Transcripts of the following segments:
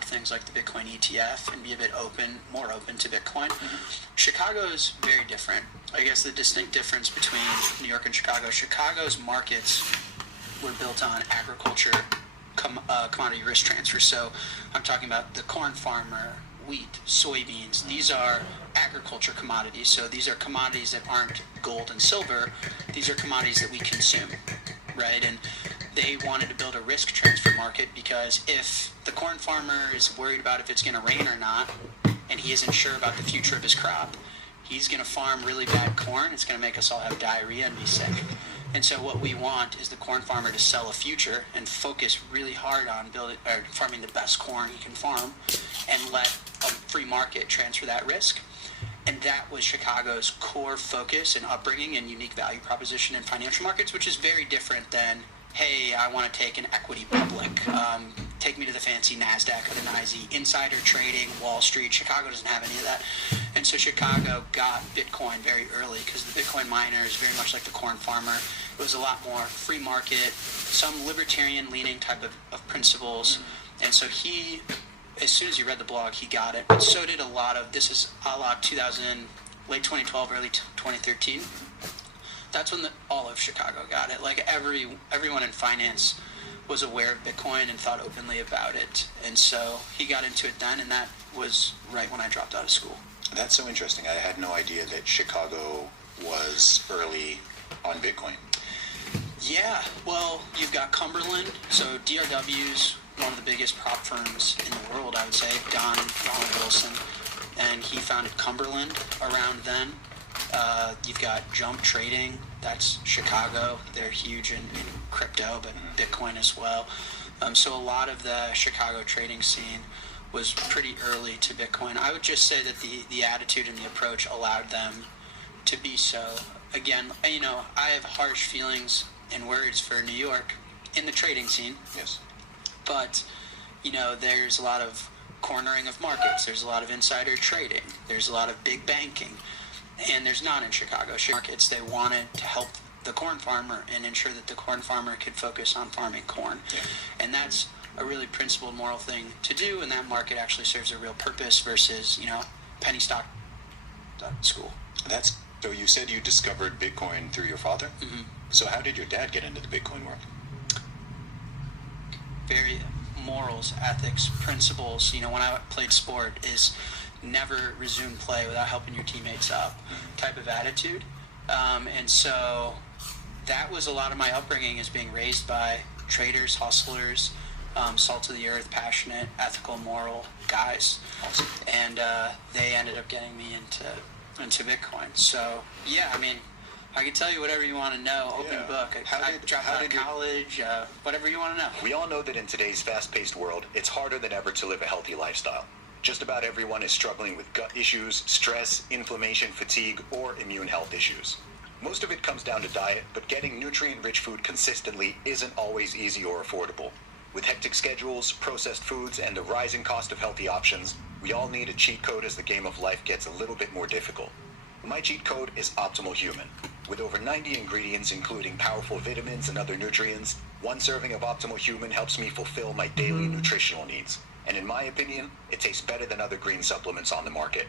adopt things like the Bitcoin ETF and be a bit more open to Bitcoin. Chicago's very different. I guess the distinct difference between New York and Chicago's markets were built on agriculture, commodity risk transfer. So I'm talking about the corn farmer, wheat, soybeans. These are agriculture commodities. So these are commodities that aren't gold and silver. These are commodities that we consume, right? And they wanted to build a risk transfer market because if the corn farmer is worried about if it's going to rain or not, and he isn't sure about the future of his crop, he's going to farm really bad corn. It's going to make us all have diarrhea and be sick. And so what we want is the corn farmer to sell a future and focus really hard on farming the best corn he can farm and let a free market transfer that risk. And that was Chicago's core focus and upbringing and unique value proposition in financial markets, which is very different than, hey, I want to take an equity public. Take me to the fancy NASDAQ or the NYSE. Insider trading, Wall Street. Chicago doesn't have any of that. And so Chicago got Bitcoin very early because the Bitcoin miner is very much like the corn farmer. It was a lot more free market, some libertarian-leaning type of principles. And so he, as soon as he read the blog, he got it. But so did a lot of, this is a la late 2012, early 2013. That's when all of Chicago got it. Like everyone in finance was aware of Bitcoin and thought openly about it. And so he got into it then, and that was right when I dropped out of school. That's so interesting. I had no idea that Chicago was early on Bitcoin. Yeah, well, you've got Cumberland. So DRW's one of the biggest prop firms in the world, I would say, Donald Wilson. And he founded Cumberland around then. You've got Jump Trading. That's Chicago. They're huge in crypto, but Bitcoin as well. So a lot of the Chicago trading scene was pretty early to Bitcoin. I would just say that the attitude and the approach allowed them to be so. Again, I have harsh feelings and words for New York in the trading scene. Yes. But, there's a lot of cornering of markets. There's a lot of insider trading. There's a lot of big banking. And there's not in Chicago markets. They wanted to help the corn farmer and ensure that the corn farmer could focus on farming corn. Yeah. And that's a really principled moral thing to do, and that market actually serves a real purpose versus, penny stock school. So you said you discovered Bitcoin through your father? Mm-hmm. So how did your dad get into the Bitcoin world? Very morals, ethics, principles. When I played sport is never resume play without helping your teammates up type of attitude. And so that was a lot of my upbringing, is being raised by traders, hustlers, salt of the earth, passionate, ethical, moral guys. Awesome. And they ended up getting me into Bitcoin. So, yeah, I can tell you whatever you want to know. Open book. I dropped out of college, whatever you want to know. We all know that in today's fast-paced world, it's harder than ever to live a healthy lifestyle. Just about everyone is struggling with gut issues, stress, inflammation, fatigue, or immune health issues. Most of it comes down to diet, but getting nutrient-rich food consistently isn't always easy or affordable. With hectic schedules, processed foods, and the rising cost of healthy options, we all need a cheat code as the game of life gets a little bit more difficult. My cheat code is Optimal Human. With over 90 ingredients including powerful vitamins and other nutrients, one serving of Optimal Human helps me fulfill my daily nutritional needs. And in my opinion, it tastes better than other green supplements on the market.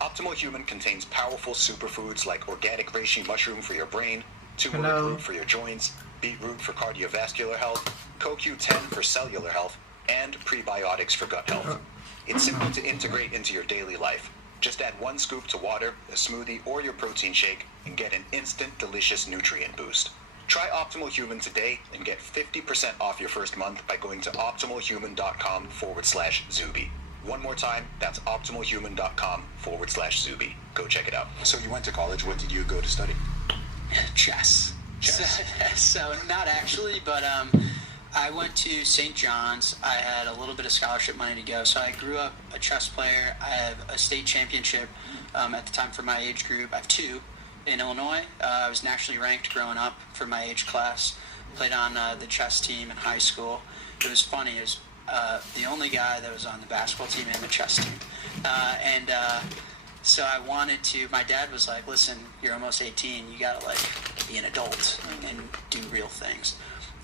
Optimal Human contains powerful superfoods like organic reishi mushroom for your brain, turmeric root for your joints, beetroot for cardiovascular health, CoQ10 for cellular health, and prebiotics for gut health. It's simple to integrate into your daily life. Just add 1 scoop to water, a smoothie, or your protein shake and get an instant delicious nutrient boost. Try Optimal Human today and get 50% off your first month by going to optimalhuman.com/Zuby. One more time, that's optimalhuman.com/Zuby. Go check it out. So you went to college. What did you go to study? Chess. So not actually, but I went to St. John's. I had a little bit of scholarship money to go, so I grew up a chess player. I have a state championship at the time for my age group. I have 2 in Illinois. I was nationally ranked growing up for my age class. Played on the chess team in high school. It was funny. It was the only guy that was on the basketball team and the chess team. So I wanted to, my dad was like, listen, you're almost 18. You got to be an adult and do real things.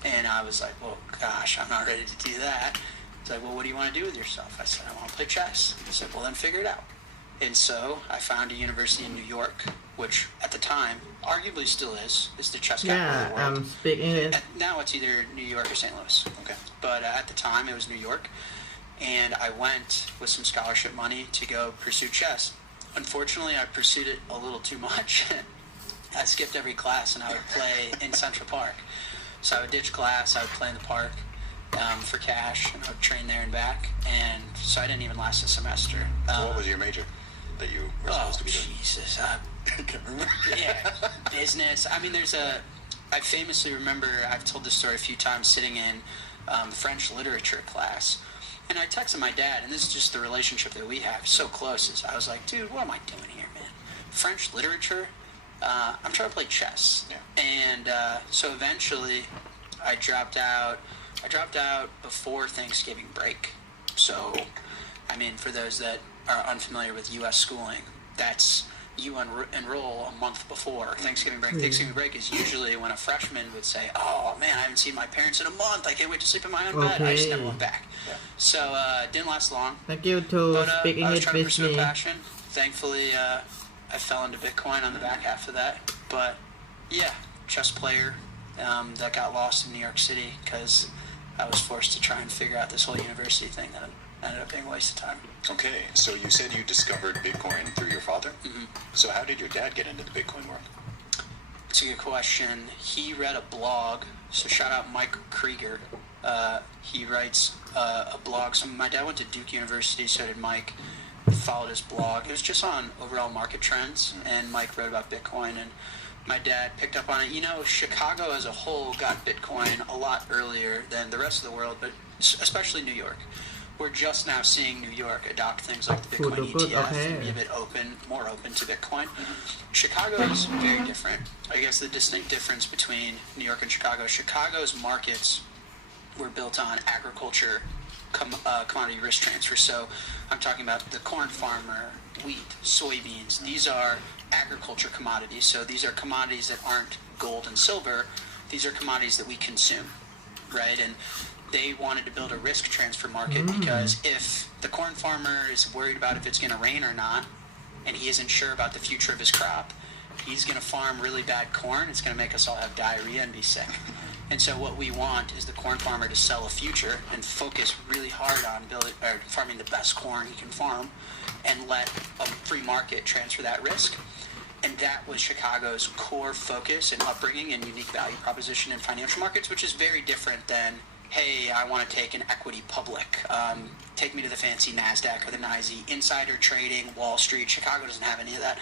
And I was like, well, gosh, I'm not ready to do that. He's like, well, what do you want to do with yourself? I said, I want to play chess. He said, well, then figure it out. And so I found a university in New York, which at the time, arguably still is the chess capital of the world. speak English. Now it's either New York or St. Louis. Okay. But at the time, it was New York. And I went with some scholarship money to go pursue chess. Unfortunately, I pursued it a little too much. I skipped every class, and I would play in Central Park. So I would ditch class, I would play in the park for cash, and I would train there and back. And so I didn't even last a semester. So what was your major that you were supposed to be doing? Jesus. I can't remember. Yeah, business. I mean, I famously remember, I've told this story a few times, sitting in French literature class. And I texted my dad, and this is just the relationship that we have, so close. Is I was like, dude, what am I doing here, man? French literature? I'm trying to play chess. Yeah. And so eventually, I dropped out. I dropped out before Thanksgiving break. So, I mean, for those that are unfamiliar with U.S. schooling, that's you enroll a month before Thanksgiving break. Thanksgiving break is usually when a freshman would say, oh, man, I haven't seen my parents in a month. I can't wait to sleep in my own bed. I just never went back. Yeah. So it didn't last long. Thank you to But speak I was English trying to with pursue a me. passion. Thankfully, I fell into Bitcoin on the back half of that. But, yeah, chess player that got lost in New York City because I was forced to try and figure out this whole university thing that ended up being a waste of time. Okay, so you said you discovered Bitcoin through your father? Mm-hmm. So how did your dad get into the Bitcoin world? It's a good question. He read a blog, so shout out Mike Krieger. He writes a blog. So my dad went to Duke University, so did Mike. He followed his blog. It was just on overall market trends, and Mike wrote about Bitcoin, and my dad picked up on it. You know, Chicago as a whole got Bitcoin a lot earlier than the rest of the world, but especially New York. We're just now seeing New York adopt things like the Bitcoin Good, ETF okay. and be a bit more open to Bitcoin. Chicago is very different. I guess the distinct difference between New York and Chicago's markets were built on agriculture, commodity risk transfer. So I'm talking about the corn farmer, wheat, soybeans. These are agriculture commodities. So these are commodities that aren't gold and silver. These are commodities that we consume, right? And they wanted to build a risk transfer market because if the corn farmer is worried about if it's going to rain or not, and he isn't sure about the future of his crop, he's going to farm really bad corn. It's going to make us all have diarrhea and be sick. And so what we want is the corn farmer to sell a future and focus really hard on farming the best corn he can farm and let a free market transfer that risk. And that was Chicago's core focus and upbringing and unique value proposition in financial markets, which is very different than, hey, I want to take an equity public. Take me to the fancy NASDAQ or the NYSE. Insider trading, Wall Street. Chicago doesn't have any of that.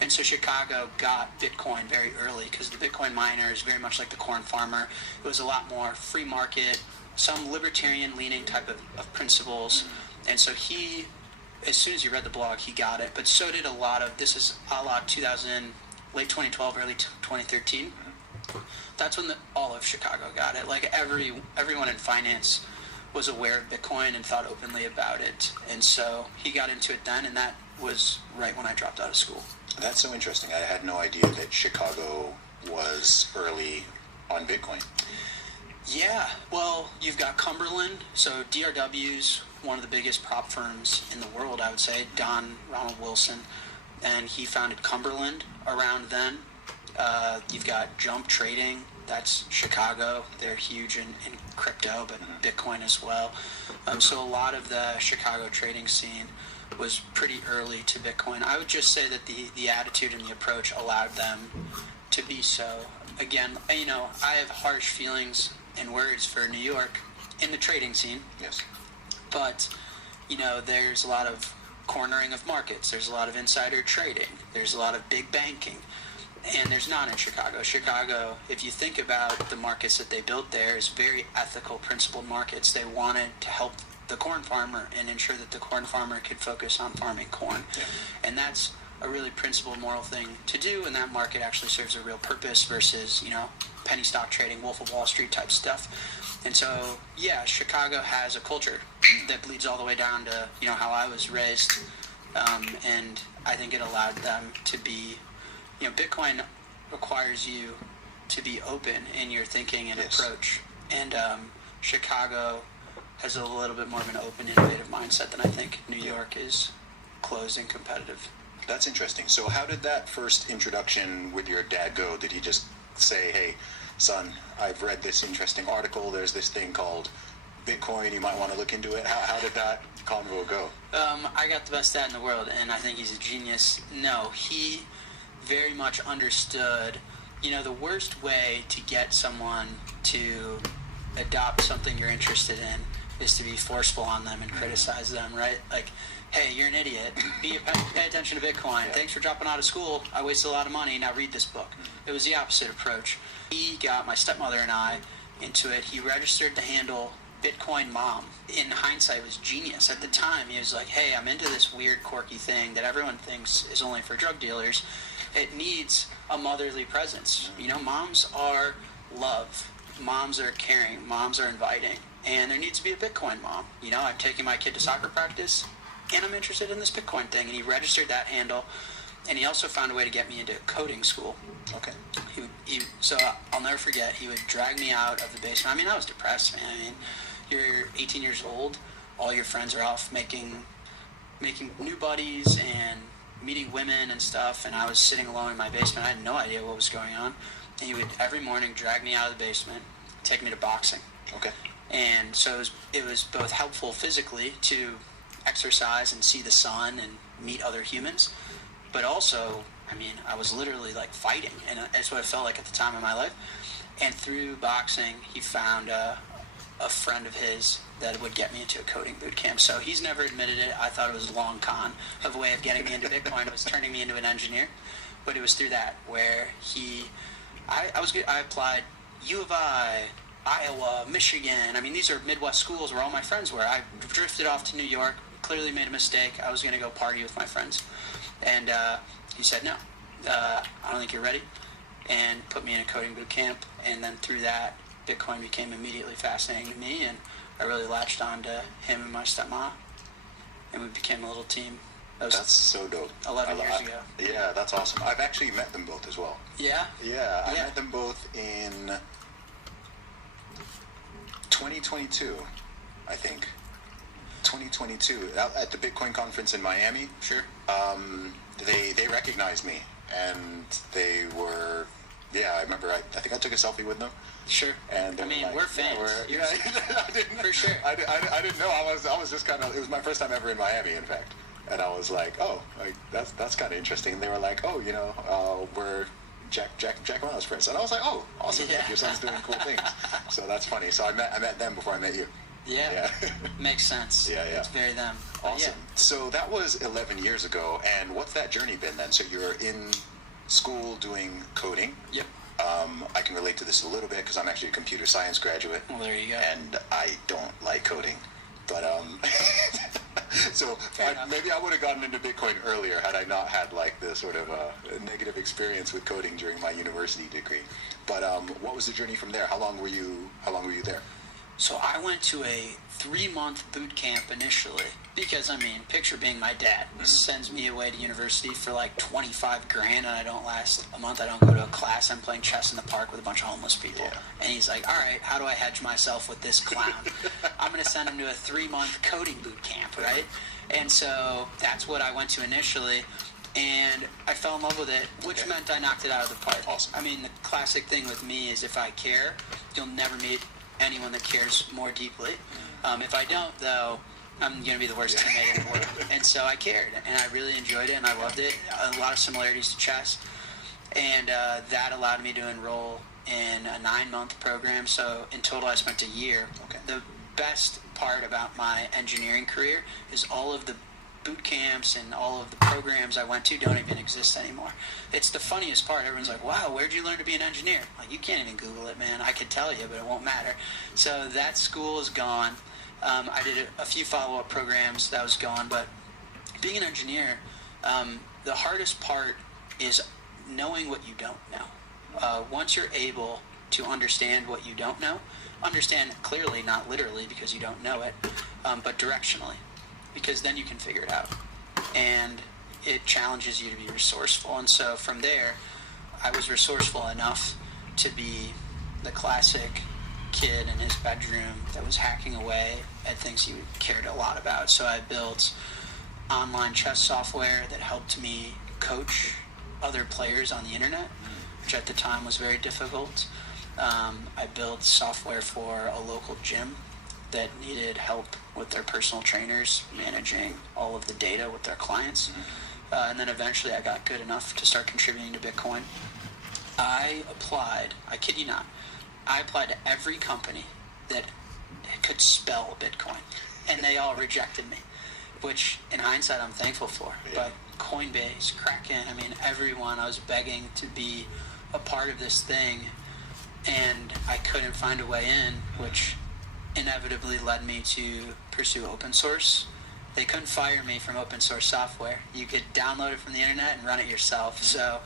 And so Chicago got Bitcoin very early because the Bitcoin miner is very much like the corn farmer. It was a lot more free market, some libertarian-leaning type of principles. And so he, as soon as he read the blog, he got it. But so did a lot of, this is a la late 2012, early 2013. That's when all of Chicago got it. Like everyone in finance was aware of Bitcoin and thought openly about it. And so he got into it then, and that was right when I dropped out of school. That's so interesting. I had no idea that Chicago was early on Bitcoin. Yeah, well, you've got Cumberland. So DRW's one of the biggest prop firms in the world, I would say, Ronald Wilson. And he founded Cumberland around then. You've got Jump Trading. That's Chicago. They're huge in crypto, but Bitcoin as well. So a lot of the Chicago trading scene was pretty early to Bitcoin. I would just say that the attitude and the approach allowed them to be so. Again, you know, I have harsh feelings and words for New York in the trading scene. Yes. But, you know, there's a lot of cornering of markets. There's a lot of insider trading. There's a lot of big banking. And there's not in Chicago. Chicago, if you think about the markets that they built there, is very ethical, principled markets. They wanted to help the corn farmer and ensure that the corn farmer could focus on farming corn. Yeah. And that's a really principled, moral thing to do, and that market actually serves a real purpose versus, you know, penny stock trading, Wolf of Wall Street type stuff. And so, yeah, Chicago has a culture that bleeds all the way down to, you know, how I was raised. And I think it allowed them to be, you know, Bitcoin requires you to be open in your thinking and approach. And Chicago has a little bit more of an open, innovative mindset than I think New York is closed and competitive. That's interesting. So how did that first introduction with your dad go? Did he just say, hey, son, I've read this interesting article. There's this thing called Bitcoin. You might want to look into it. How did that convo go? I got the best dad in the world, and I think he's a genius. No, he very much understood, the worst way to get someone to adopt something you're interested in is to be forceful on them and criticize them, right? Like, hey, you're an idiot. Pay attention to Bitcoin. Yeah. Thanks for dropping out of school. I wasted a lot of money. Now read this book. It was the opposite approach. He got my stepmother and I into it. He registered the handle Bitcoin Mom. In hindsight, it was genius. At the time, he was like, hey, I'm into this weird, quirky thing that everyone thinks is only for drug dealers. It needs a motherly presence. Moms are love. Moms are caring. Moms are inviting. And there needs to be a Bitcoin mom. I'm taking my kid to soccer practice, and I'm interested in this Bitcoin thing. And he registered that handle, and he also found a way to get me into coding school. Okay. So I'll never forget, he would drag me out of the basement. I was depressed, man. You're 18 years old, all your friends are off making new buddies and meeting women and stuff, and I was sitting alone in my basement. I had no idea what was going on. And he would every morning drag me out of the basement, take me to boxing. Okay. And so it was both helpful physically to exercise and see the sun and meet other humans, but also, I was literally like fighting, and that's what it felt like at the time in my life. And through boxing, he found a friend of his that would get me into a coding boot camp. So he's never admitted it. I thought it was a long con of a way of getting me into Bitcoin. It was turning me into an engineer, but it was through that where I applied U of I, Iowa, Michigan. These are Midwest schools where all my friends were. I drifted off to New York, clearly made a mistake. I was going to go party with my friends. And he said, no, I don't think you're ready, and put me in a coding boot camp. And then through that, Bitcoin became immediately fascinating to me, and I really latched on to him and my stepmom, and we became a little team. That's so dope. 11 years ago. Yeah, that's awesome. I've actually met them both as well. Yeah? Yeah, I met them both in 2022, I think. 2022, at the Bitcoin conference in Miami. Sure. They recognized me, and they were, I remember, I think I took a selfie with them. Sure. And we're fans. I didn't, for sure. I didn't know. I was just kind of, it was my first time ever in Miami, in fact. And I was like, oh, that's kind of interesting. And they were like, oh, we're Jack Morales friends. And I was like, oh, awesome. Yeah. Your son's doing cool things. So that's funny. So I met them before I met you. Yeah. Makes sense. Yeah. It's very them. Awesome. So that was 11 years ago. And what's that journey been then? So you're in school doing coding. Yep. I can relate to this a little bit because I'm actually a computer science graduate. Well, there you go. And I don't like coding. But, so maybe I would have gotten into Bitcoin earlier had I not had like the sort of negative experience with coding during my university degree. But what was the journey from there? How long were you there? So I went to a 3-month boot camp initially because, picture being my dad. Sends me away to university for like $25,000 and I don't last a month. I don't go to a class. I'm playing chess in the park with a bunch of homeless people. Yeah. And he's like, all right, how do I hedge myself with this clown? I'm going to send him to a 3-month coding boot camp, right? And so that's what I went to initially. And I fell in love with it, which meant I knocked it out of the park. Awesome. The classic thing with me is if I care, you'll never meet anyone that cares more deeply. If I don't, though, I'm going to be the worst teammate in the world. And so I cared, and I really enjoyed it, and I loved it. A lot of similarities to chess. And that allowed me to enroll in a 9-month program. So in total, I spent a year. Okay. The best part about my engineering career is all of the boot camps and all of the programs I went to don't even exist anymore. It's the funniest part. Everyone's like, wow, where'd you learn to be an engineer? Like, you can't even Google it, man. I could tell you, but it won't matter. So that school is gone. I did a few follow-up programs. That was gone. But being an engineer, the hardest part is knowing what you don't know. Once you're able to understand what you don't know, understand clearly, not literally because you don't know it, but directionally, because then you can figure it out. And it challenges you to be resourceful. And so from there, I was resourceful enough to be the classic kid in his bedroom that was hacking away at things he cared a lot about. So I built online chess software that helped me coach other players on the internet, which at the time was very difficult. I built software for a local gym that needed help with their personal trainers managing all of the data with their clients. And then eventually I got good enough to start contributing to Bitcoin. I kid you not, I applied to every company that could spell Bitcoin, and they all rejected me, which in hindsight I'm thankful for. Yeah. But Coinbase, Kraken, I mean, everyone, I was begging to be a part of this thing, and I couldn't find a way in, which inevitably led me to pursue open source. They couldn't fire me from open source software. You could download it from the internet and run it yourself. So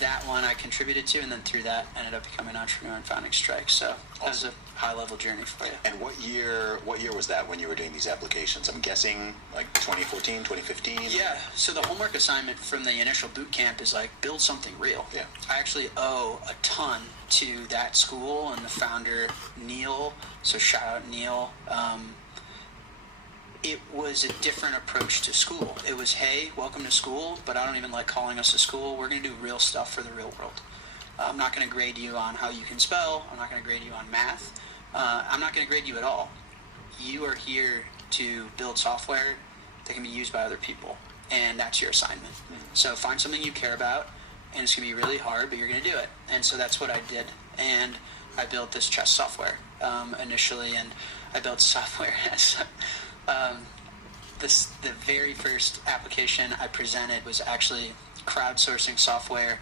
that one I contributed to, and then through that ended up becoming an entrepreneur and founding Strike. So that was a high-level journey for you. And what year was that when you were doing these applications? I'm guessing like 2014, 2015? Yeah, so the homework assignment from the initial boot camp is like, build something real. Yeah. I actually owe a ton to that school and the founder, Neil. So shout out Neil. It was a different approach to school. It was, hey, welcome to school, but I don't even like calling us a school. We're going to do real stuff for the real world. I'm not going to grade you on how you can spell. I'm not going to grade you on math. I'm not going to grade you at all. You are here to build software that can be used by other people, and that's your assignment. So find something you care about, and it's going to be really hard, but you're going to do it. And so that's what I did. And I built this chess software initially, and I built software as... the very first application I presented was actually crowdsourcing software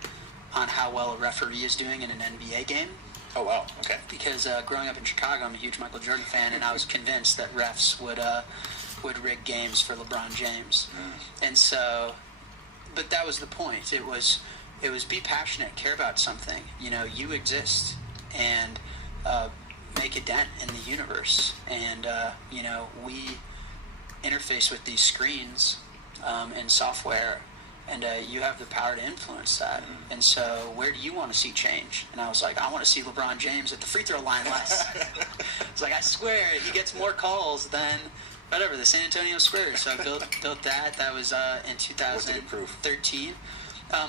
on how well a referee is doing in an NBA game. Oh, wow. Okay. Because growing up in Chicago, I'm a huge Michael Jordan fan, and I was convinced that refs would rig games for LeBron James. And so, but that was the point. It was be passionate, care about something. You know, you exist, and make a dent in the universe. And, you know, we interface with these screens and software, and you have the power to influence that. And so where do you want to see change? And I was like, I want to see LeBron James at the free throw line less. It's like, I swear he gets more calls than the San Antonio Spurs. So I built that. That was in 2013.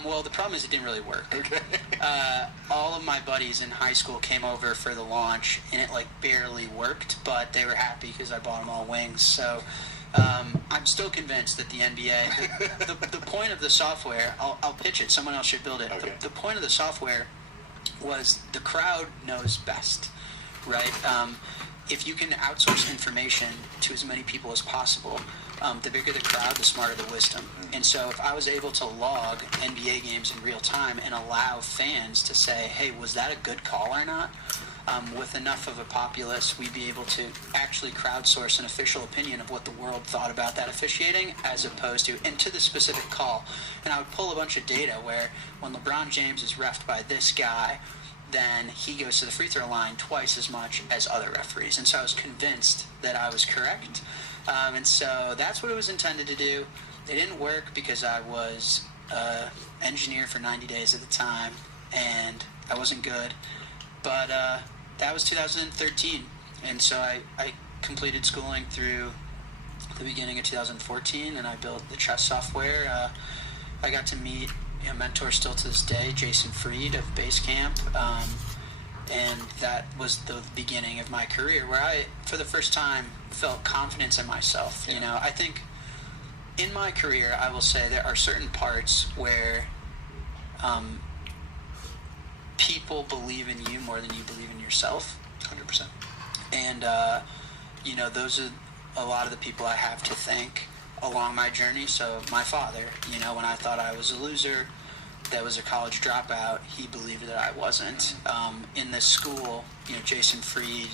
Well, the problem is it didn't really work. Okay. All of my buddies in high school came over for the launch, and it like barely worked, but they were happy because I bought them all wings. So I'm still convinced that the NBA, the point of the software, I'll pitch it, someone else should build it. Okay. The point of the software was the crowd knows best, right? If you can outsource information to as many people as possible, the bigger the crowd, the smarter the wisdom. And so if I was able to log NBA games in real time and allow fans to say, hey, was that a good call or not? With enough of a populace, we'd be able to actually crowdsource an official opinion of what the world thought about that officiating, as opposed to into the specific call. And I would pull a bunch of data where when LeBron James is reffed by this guy, then he goes to the free throw line twice as much as other referees. And so I was convinced that I was correct. And so that's what it was intended to do. It didn't work because I was engineer for 90 days at the time, and I wasn't good. But that was 2013, and so I completed schooling through the beginning of 2014, and I built the chess software. I got to meet a mentor still to this day, Jason Fried of Basecamp, and that was the beginning of my career, where I, for the first time, felt confidence in myself. Yeah. You know, I think in my career, I will say there are certain parts where people believe in you more than you believe in yourself. 100%. And, you know, those are a lot of the people I have to thank along my journey. So my father, you know, when I thought I was a loser, that was a college dropout, he believed that I wasn't. In this school, you know, Jason Fried,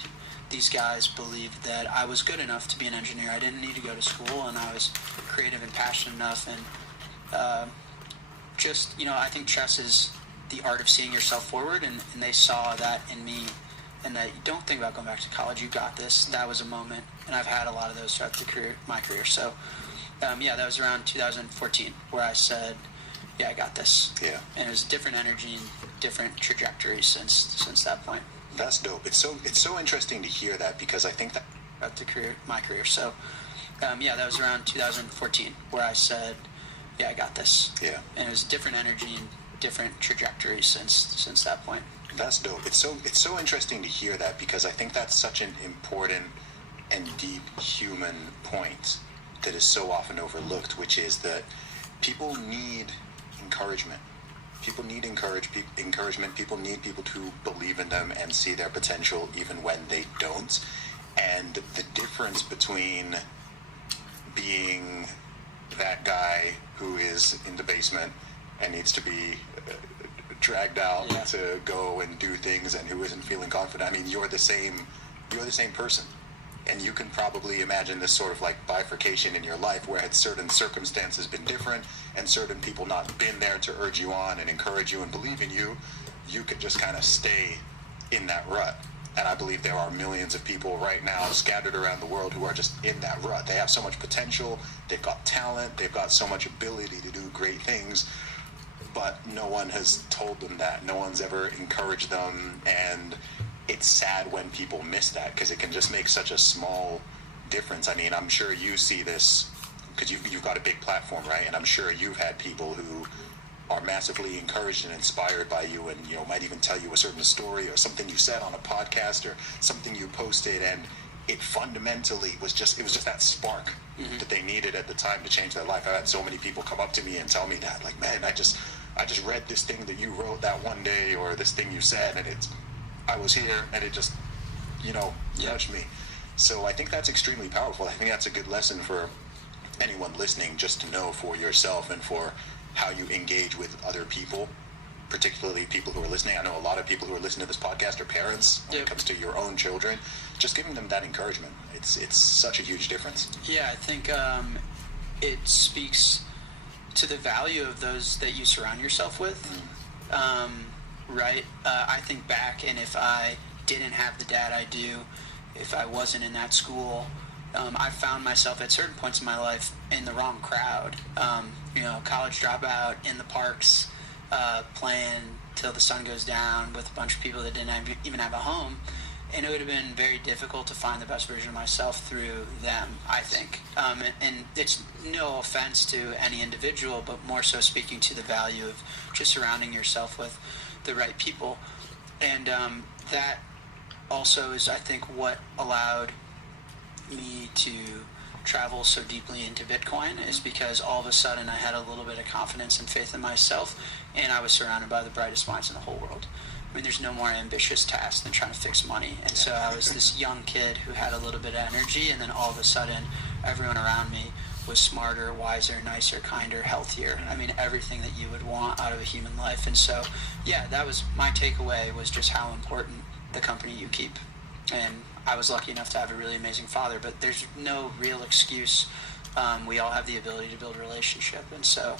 these guys believed that I was good enough to be an engineer. I didn't need to go to school, and I was creative and passionate enough. And just, you know, I think chess is the art of seeing yourself forward, and they saw that in me, and that you don't think about going back to college, you got this. That was a moment, and I've had a lot of those throughout my career. So, yeah, that was around 2014 where I said, yeah, I got this. Yeah. And it was a different energy and different trajectory since that point. That's dope. It's so interesting to hear that, because I think that About my career. So, yeah, that was around 2014 where I said, yeah, I got this. Yeah. And it was a different energy and different trajectory since that point. That's dope. It's so interesting to hear that, because I think that's such an important and deep human point that is so often overlooked, which is that people need encouragement. People need encouragement. People need people to believe in them and see their potential even when they don't. And the difference between being that guy who is in the basement and needs to be dragged out to go and do things, and who isn't feeling confident. I mean, you're the same person. And you can probably imagine this sort of like bifurcation in your life, where had certain circumstances been different and certain people not been there to urge you on and encourage you and believe in you, you could just kind of stay in that rut. And I believe there are millions of people right now scattered around the world who are just in that rut. They have so much potential, they've got talent, they've got so much ability to do great things, but no one has told them that. No one's ever encouraged them, and it's sad when people miss that, because it can just make such a small difference. I mean, I'm sure you see this because you've got a big platform, right? And I'm sure you've had people who are massively encouraged and inspired by you, and might even tell you a certain story or something you said on a podcast or something you posted, and it fundamentally was just that spark that they needed at the time to change their life. I've had so many people come up to me and tell me that, like, man, I just read this thing that you wrote that one day, or this thing you said, and I was here, and it just, nudged me. So I think that's extremely powerful. I think that's a good lesson for anyone listening, just to know for yourself and for how you engage with other people, particularly people who are listening. I know a lot of people who are listening to this podcast are parents when it comes to your own children. Just giving them that encouragement. It's such a huge difference. Yeah, I think it speaks to the value of those that you surround yourself with. Right? I think back, and if I didn't have the dad I do, if I wasn't in that school, I found myself at certain points in my life in the wrong crowd. College dropout in the parks, playing till the sun goes down with a bunch of people that didn't even have a home. And it would have been very difficult to find the best version of myself through them, I think. And it's no offense to any individual, but more so speaking to the value of just surrounding yourself with the right people. And that also is, I think, what allowed me to travel so deeply into Bitcoin, is because all of a sudden I had a little bit of confidence and faith in myself, and I was surrounded by the brightest minds in the whole world. I mean, there's no more ambitious task than trying to fix money. And so I was this young kid who had a little bit of energy, and then all of a sudden everyone around me was smarter, wiser, nicer, kinder, healthier. I mean, everything that you would want out of a human life. And so, yeah, that was my takeaway, was just how important the company you keep. And I was lucky enough to have a really amazing father, but there's no real excuse. We all have the ability to build a relationship. And so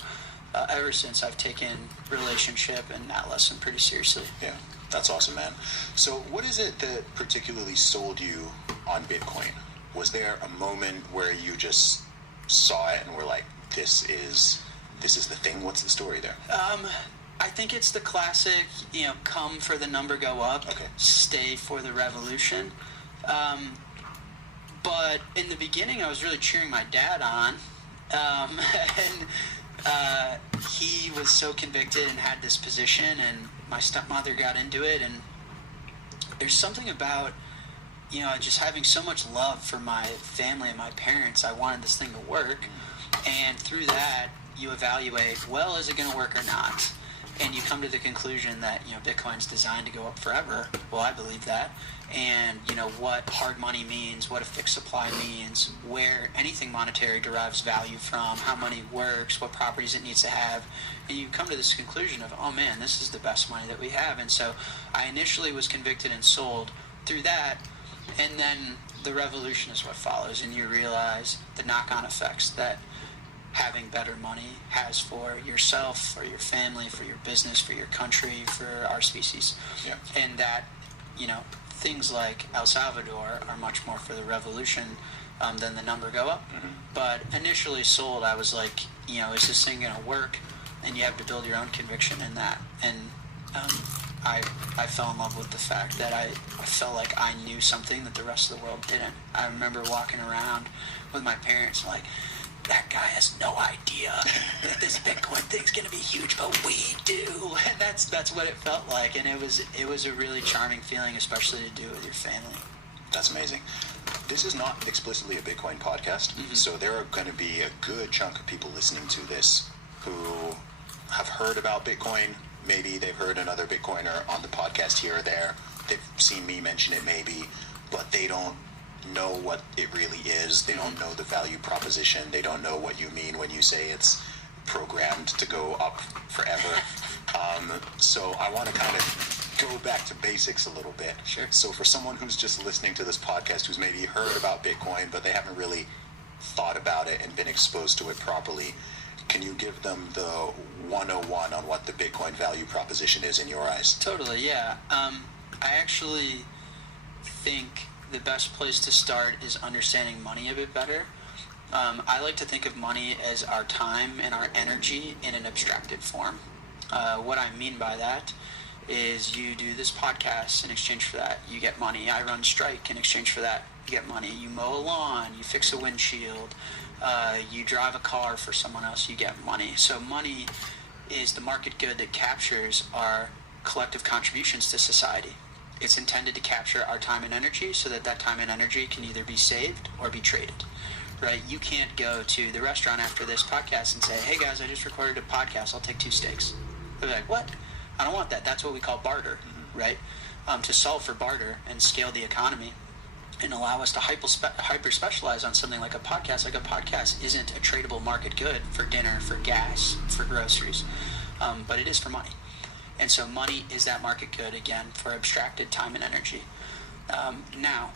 ever since, I've taken relationship and that lesson pretty seriously. Yeah, that's awesome, man. So what is it that particularly sold you on Bitcoin? Was there a moment where you just saw it and were like, this is the thing? What's the story there? I think it's the classic, come for the number, go up, stay for the revolution. But in the beginning, I was really cheering my dad on. And he was so convicted and had this position, and my stepmother got into it. And there's something about, just having so much love for my family and my parents. I wanted this thing to work. And through that, you evaluate, well, is it going to work or not? And you come to the conclusion that, Bitcoin's designed to go up forever. Well, I believe that. And, what hard money means, what a fixed supply means, where anything monetary derives value from, how money works, what properties it needs to have. And you come to this conclusion of, oh man, this is the best money that we have. And so I initially was convicted and sold through that. And then the revolution is what follows. And you realize the knock-on effects that having better money has for yourself, for your family, for your business, for your country, for our species. Yeah. And that, things like El Salvador are much more for the revolution than the number go up. But initially sold, I was like, is this thing going to work? And you have to build your own conviction in that. And I fell in love with the fact that I felt like I knew something that the rest of the world didn't. I remember walking around with my parents like, that guy has no idea that this Bitcoin thing's going to be huge, but we do. And that's what it felt like. And it was a really charming feeling, especially to do it with your family. That's amazing. This is not explicitly a Bitcoin podcast, so there are going to be a good chunk of people listening to this who have heard about Bitcoin. Maybe they've heard another Bitcoiner on the podcast here or there. They've seen me mention it maybe, but they don't know what it really is. They don't know the value proposition. They don't know what you mean when you say it's programmed to go up forever. So I want to kind of go back to basics a little bit. Sure. So for someone who's just listening to this podcast, who's maybe heard about Bitcoin, but they haven't really thought about it and been exposed to it properly, can you give them the 101 on what the Bitcoin value proposition is in your eyes? Totally, yeah. I actually think the best place to start is understanding money a bit better. I like to think of money as our time and our energy in an abstracted form. What I mean by that is you do this podcast in exchange for that, you get money. I run Strike in exchange for that, you get money. You mow a lawn, you fix a windshield, you drive a car for someone else, you get money. So money is the market good that captures our collective contributions to society. It's intended to capture our time and energy so that that time and energy can either be saved or be traded, right? You can't go to the restaurant after this podcast and say, hey guys, I just recorded a podcast, I'll take 2 steaks. They're like, what? I don't want that. That's what we call barter, right? To solve for barter and scale the economy and allow us to hyper-specialize on something like a podcast. Like a podcast isn't a tradable market good for dinner, for gas, for groceries, but it is for money. And so money is that market good, again, for abstracted time and energy. Now,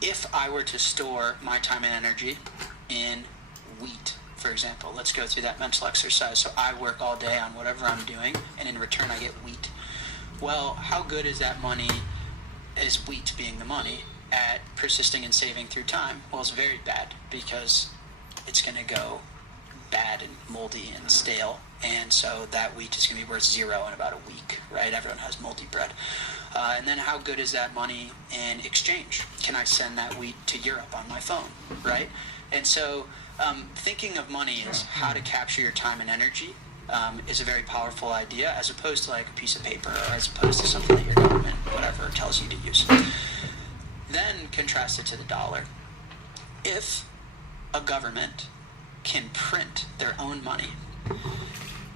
if I were to store my time and energy in wheat, for example, let's go through that mental exercise. So I work all day on whatever I'm doing, and in return I get wheat. Well, how good is that money, is wheat being the money, at persisting and saving through time? Well, it's very bad, because it's going to go bad and moldy and stale, and so that wheat is going to be worth 0 in about a week, right? Everyone has moldy bread. And then how good is that money in exchange? Can I send that wheat to Europe on my phone, right? And so thinking of money as how to capture your time and energy is a very powerful idea, as opposed to like a piece of paper, or as opposed to something that your government, whatever, tells you to use. Then contrast it to the dollar. If a government can print their own money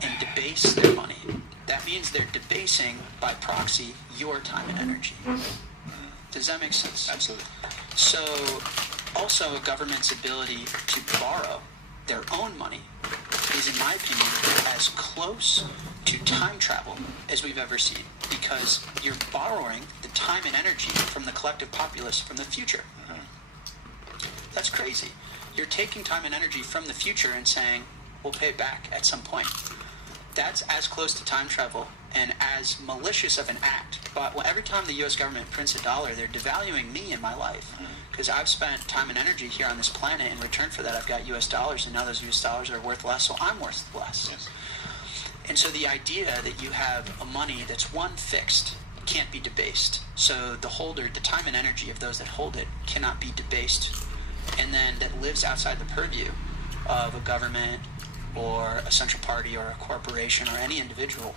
and debase their money, that means they're debasing by proxy your time and energy. Does that make sense? Absolutely. So also a government's ability to borrow their own money is, in my opinion, as close to time travel as we've ever seen, because you're borrowing the time and energy from the collective populace from the future. That's crazy. You're taking time and energy from the future and saying, we'll pay it back at some point. That's as close to time travel and as malicious of an act. But every time the U.S. government prints $1, they're devaluing me in my life, because I've spent time and energy here on this planet. In return for that, I've got U.S. dollars, and now those U.S. dollars are worth less, so I'm worth less. Yes. And so the idea that you have a money that's fixed can't be debased. So the holder, the time and energy of those that hold it cannot be debased, and then that lives outside the purview of a government or a central party or a corporation or any individual,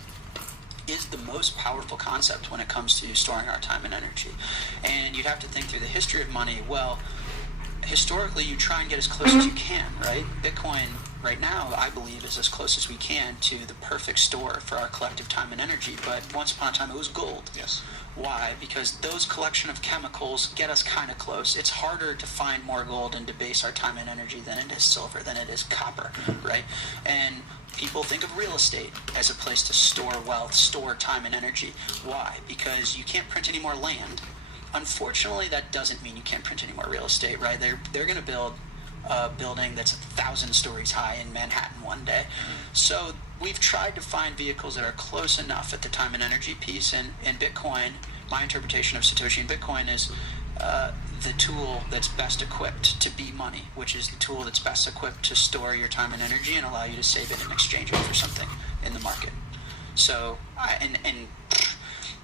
is the most powerful concept when it comes to storing our time and energy. And you'd have to think through the history of money. Well, historically, you try and get as close as you can, right? Bitcoin right now, I believe, is as close as we can to the perfect store for our collective time and energy. But once upon a time, it was gold. Yes. Why? Because those collection of chemicals get us kind of close. It's harder to find more gold and debase our time and energy than it is silver, than it is copper, right? And people think of real estate as a place to store wealth, store time and energy. Why? Because you can't print any more land. Unfortunately, that doesn't mean you can't print any more real estate, right? They're going to build a building that's 1,000 stories high in Manhattan one day. So we've tried to find vehicles that are close enough at the time and energy piece, and Bitcoin, my interpretation of Satoshi and Bitcoin is the tool that's best equipped to be money, which is the tool that's best equipped to store your time and energy and allow you to save it and exchange it for something in the market. So, and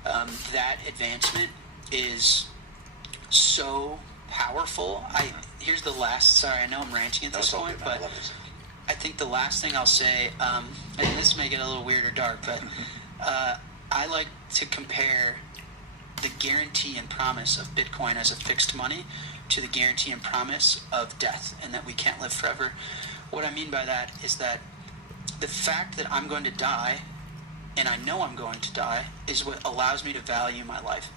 that advancement is so powerful. Here's the last. Sorry, I know I'm ranting at this point, but I think the last thing I'll say, and this may get a little weird or dark, but I like to compare the guarantee and promise of Bitcoin as a fixed money to the guarantee and promise of death, and that we can't live forever. What I mean by that is that the fact that I'm going to die, and I know I'm going to die, is what allows me to value my life.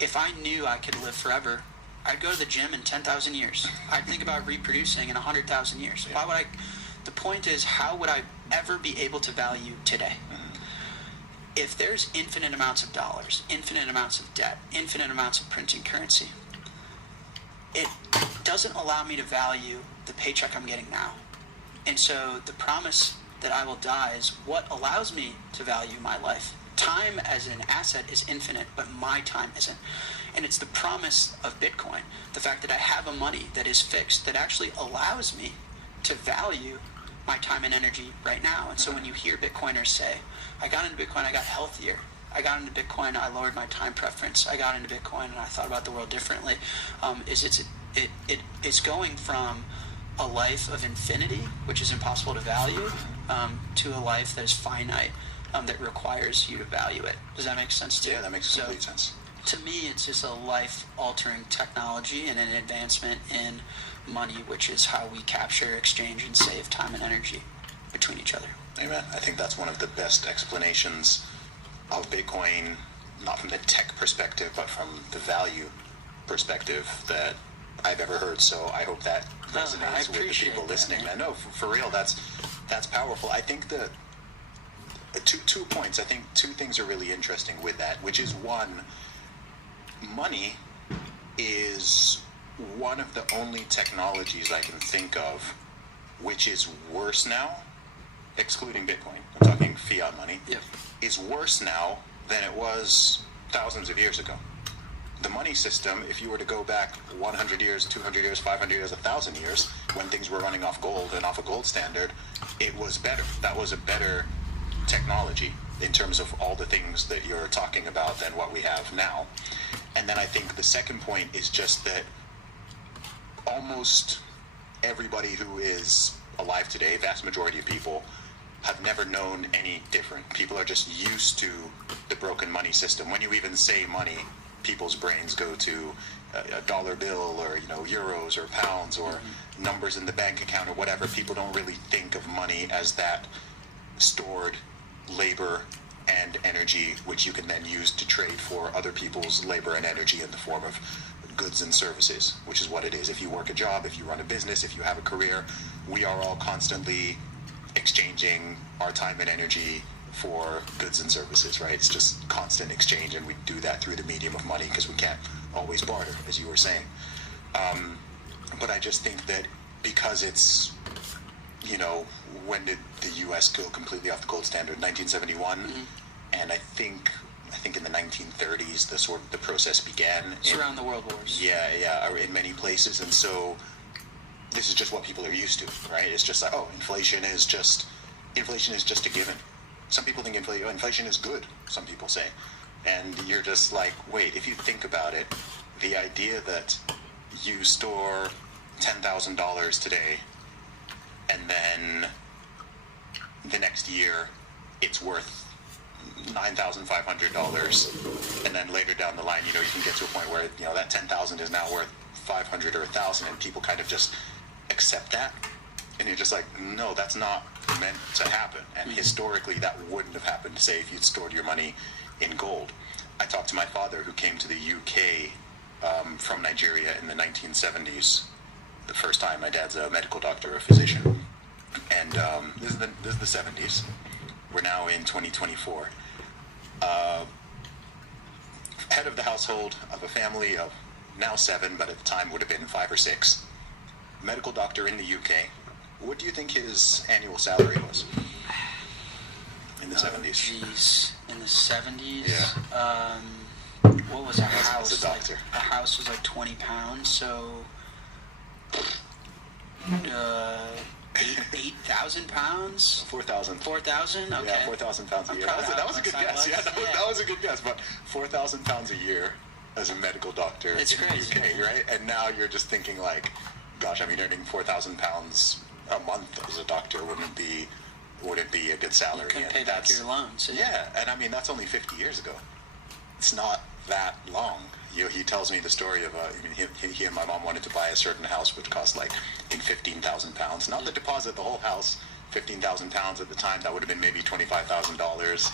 If I knew I could live forever, I'd go to the gym in 10,000 years. I'd think about reproducing in 100,000 years. Why would I? The point is, how would I ever be able to value today? If there's infinite amounts of dollars, infinite amounts of debt, infinite amounts of printing currency, it doesn't allow me to value the paycheck I'm getting now. And so the promise that I will die is what allows me to value my life. Time as an asset is infinite, but my time isn't. And it's the promise of Bitcoin, the fact that I have a money that is fixed, that actually allows me to value my time and energy right now. And so when you hear Bitcoiners say, I got into Bitcoin, I got healthier. I got into Bitcoin, I lowered my time preference. I got into Bitcoin and I thought about the world differently. It's going from a life of infinity, which is impossible to value, to a life that is finite, that requires you to value it. Does that make sense to you? Yeah, that makes complete sense. To me, it's just a life-altering technology and an advancement in money, which is how we capture, exchange, and save time and energy between each other. Amen. I think that's one of the best explanations of Bitcoin, not from the tech perspective, but from the value perspective that I've ever heard. So I hope that resonates with the people listening. Man, no, for real, that's powerful. I think that two points. I think two things are really interesting with that, which is one, money is one of the only technologies I can think of which is worse now, excluding Bitcoin, I'm talking fiat money, is worse now than it was thousands of years ago. The money system, if you were to go back 100 years, 200 years, 500 years, 1,000 years, when things were running off gold and off a gold standard, it was better. That was a better technology in terms of all the things that you're talking about than what we have now. And then I think the second point is just that almost everybody who is alive today, vast majority of people, have never known any different. People are just used to the broken money system. When you even say money, people's brains go to a dollar bill or euros or pounds or numbers in the bank account or whatever. People don't really think of money as that stored labor and energy which you can then use to trade for other people's labor and energy in the form of goods and services, which is what it is. If you work a job, if you run a business, if you have a career, we are all constantly exchanging our time and energy for goods and services, right? It's just constant exchange, and we do that through the medium of money because we can't always barter, as you were saying. But I just think that because it's, when did the U.S. go completely off the gold standard? 1971, and I think in the 1930s the process began. It's around the world wars. Yeah, in many places, and so this is just what people are used to, right? It's just like, inflation is just a given. Some people think inflation is good, some people say. And you're just like, wait, if you think about it, the idea that you store $10,000 today and then the next year it's worth $9,500, and then later down the line, you can get to a point where, that 10,000 is now worth 500 or 1,000, and people kind of just accept that. And you're just like, no, that's not meant to happen. And historically, that wouldn't have happened, say, if you'd stored your money in gold. I talked to my father, who came to the UK from Nigeria in the 1970s. The first time. My dad's a medical doctor, a physician. And this is the 70s. We're now in 2024. Head of the household of a family of now 7, but at the time would have been 5 or 6. Medical doctor in the UK. What do you think his annual salary was in the 70s? Geez. In the 70s? Yeah. What was a house? As a doctor. A house was like 20 pounds, so $8,000 1,000 pounds? 4,000. 4,000? Okay. Yeah, 4,000 pounds a year. That was a good guess. Yeah, that was a good guess. But 4,000 pounds a year as a medical doctor it's in crazy, the UK, man. right? And now you're just thinking like, gosh, I mean, earning 4,000 pounds a month as a doctor wouldn't be a good salary. You couldn't And pay back your loans. Yeah, and I mean, that's only 50 years ago. It's not that long. He tells me the story of he and my mom wanted to buy a certain house which cost like I think 15,000 pounds. Not the deposit, the whole house. 15,000 pounds at the time. That would have been maybe $25,000.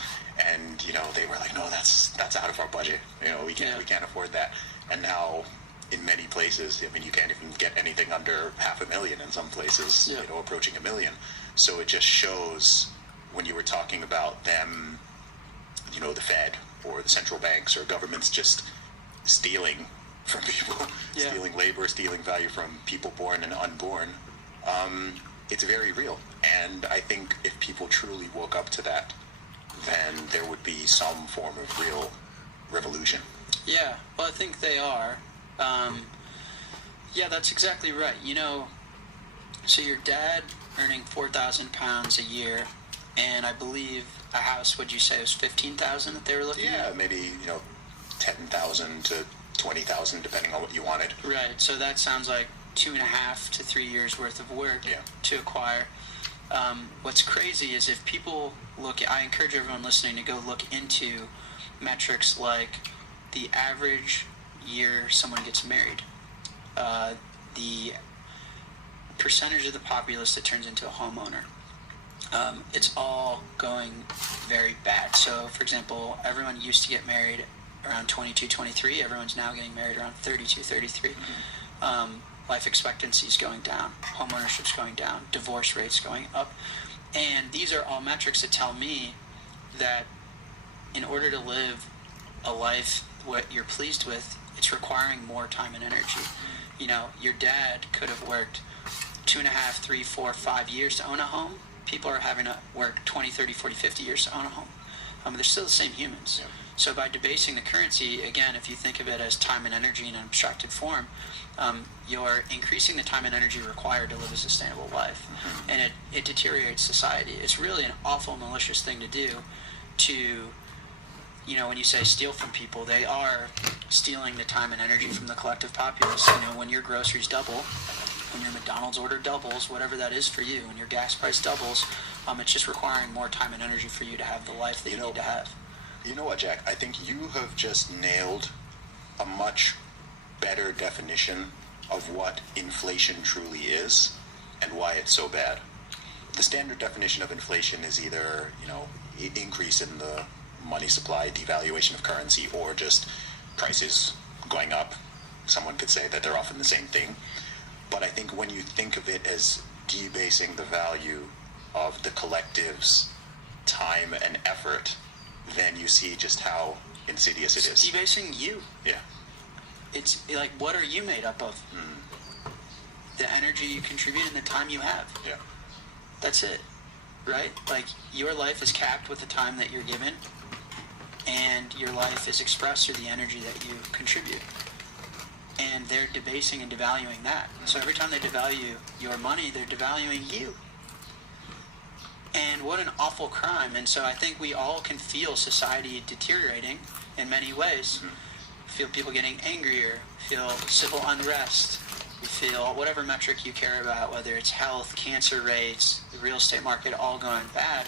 And they were like, no, that's out of our budget. We can't afford that. And now, in many places, I mean, you can't even get anything under $500,000 in some places. Yeah. Approaching $1 million. So it just shows when you were talking about them, the Fed or the central banks or governments just stealing from people, stealing labor, stealing value from people born and unborn. It's very real. And I think if people truly woke up to that, then there would be some form of real revolution. Yeah, well, I think they are. Yeah, that's exactly right. So your dad earning 4,000 pounds a year, and I believe a house, would you say, was 15,000 that they were looking at? Yeah, maybe, 10,000 to 20,000, depending on what you wanted. Right, so that sounds like 2.5 to 3 years worth of work to acquire. What's crazy is if people I encourage everyone listening to go look into metrics like the average year someone gets married, the percentage of the populace that turns into a homeowner. It's all going very bad. So, for example, everyone used to get married around 22, 23. Everyone's now getting married around 32, 33. Life expectancy is going down. Home ownership's going down. Divorce rates going up. And these are all metrics that tell me that in order to live a life what you're pleased with, it's requiring more time and energy. Your dad could have worked 2.5, 3, 4, 5 years to own a home. People are having to work 20, 30, 40, 50 years to own a home. They're still the same humans. Yeah. So by debasing the currency, again, if you think of it as time and energy in an abstracted form, you're increasing the time and energy required to live a sustainable life. Mm-hmm. And it deteriorates society. It's really an awful, malicious thing to do to, when you say steal from people, they are stealing the time and energy from the collective populace. When your groceries double, when your McDonald's order doubles, whatever that is for you, and your gas price doubles, it's just requiring more time and energy for you to have the life that you need to have. You know what, Jack? I think you have just nailed a much better definition of what inflation truly is and why it's so bad. The standard definition of inflation is either, increase in the money supply, devaluation of currency, or just prices going up. Someone could say that they're often the same thing. But I think when you think of it as debasing the value of the collective's time and effort, then you see just how insidious it is. It's debasing you. Yeah. It's like, what are you made up of? The energy you contribute and the time you have. Yeah. That's it. Right? Like, your life is capped with the time that you're given, and your life is expressed through the energy that you contribute. And they're debasing and devaluing that. So every time they devalue your money, they're devaluing you. And what an awful crime. And so I think we all can feel society deteriorating in many ways. Feel people getting angrier, feel civil unrest, you feel whatever metric you care about, whether it's health, cancer rates, the real estate market, all going bad.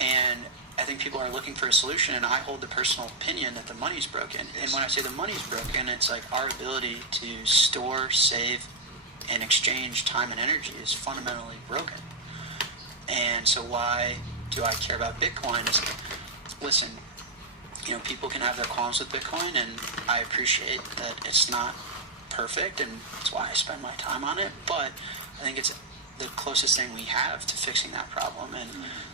And I think people are looking for a solution, and I hold the personal opinion that the money's broken. And when I say the money's broken, it's like our ability to store, save, and exchange time and energy is fundamentally broken. And so why do I care about Bitcoin? Listen, people can have their qualms with Bitcoin, and I appreciate that it's not perfect, and that's why I spend my time on it, but I think it's the closest thing we have to fixing that problem. And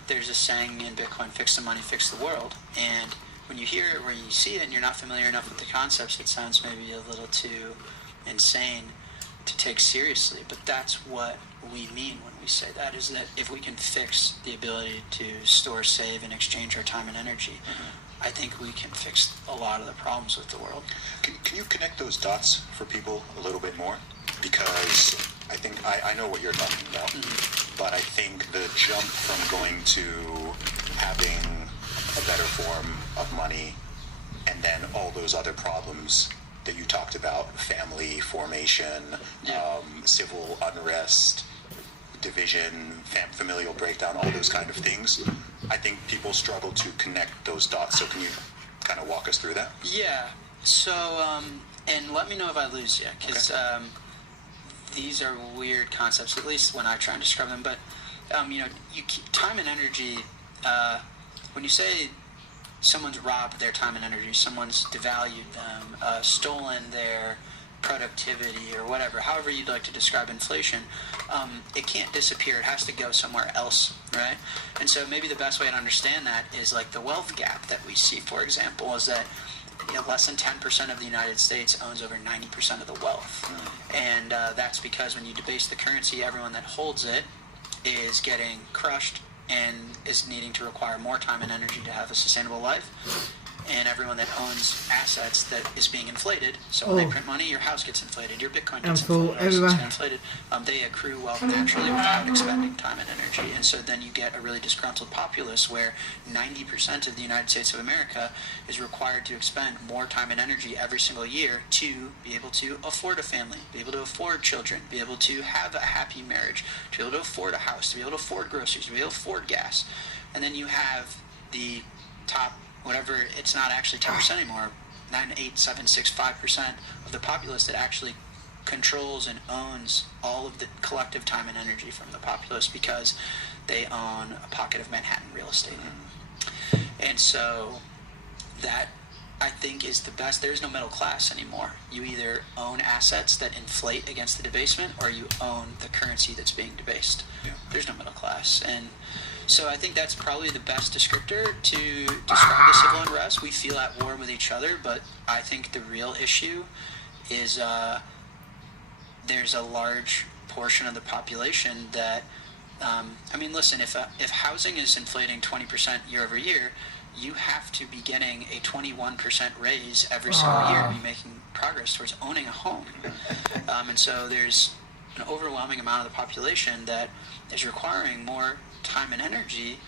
there's a saying in Bitcoin, fix the money, fix the world. And when you hear it, or you see it, and you're not familiar enough with the concepts, it sounds maybe a little too insane to take seriously. But that's what we mean when we say that, is that if we can fix the ability to store, save, and exchange our time and energy, I think we can fix a lot of the problems with the world. Can you connect those dots for people a little bit more? Because I think I know what you're talking about. but I think the jump from going to having a better form of money and then all those other problems that you talked about, family formation, civil unrest, division, familial breakdown, all those kind of things, I think people struggle to connect those dots. So can you kind of walk us through that? Yeah. So, and let me know if I lose you, because these are weird concepts, at least when I try and describe them. But, you keep time and energy, when you say someone's robbed their time and energy, someone's devalued them, stolen their productivity or whatever, however you'd like to describe inflation, it can't disappear. It has to go somewhere else, right? And so maybe the best way to understand that is like the wealth gap that we see, for example, is that less than 10% of the United States owns over 90% of the wealth. And that's because when you debase the currency, everyone that holds it is getting crushed and is needing to require more time and energy to have a sustainable life. And everyone that owns assets that is being inflated, so when they print money, your house gets inflated, your Bitcoin gets inflated, they accrue wealth naturally without expending time and energy. And so then you get a really disgruntled populace where 90% of the United States of America is required to expend more time and energy every single year to be able to afford a family, be able to afford children, be able to have a happy marriage, to be able to afford a house, to be able to afford groceries, to be able to afford gas. And then you have the top, whatever, it's not actually 10% anymore, 9, 8, 7, 6, 5% of the populace that actually controls and owns all of the collective time and energy from the populace because they own a pocket of Manhattan real estate. And so that, I think, is the best. There's no middle class anymore. You either own assets that inflate against the debasement or you own the currency that's being debased. There's no middle class. And so I think that's probably the best descriptor to describe the civil unrest. We feel at war with each other, but I think the real issue is there's a large portion of the population that, listen, if housing is inflating 20% year over year, you have to be getting a 21% raise every single year to be making progress towards owning a home. And so there's an overwhelming amount of the population that is requiring more time and energy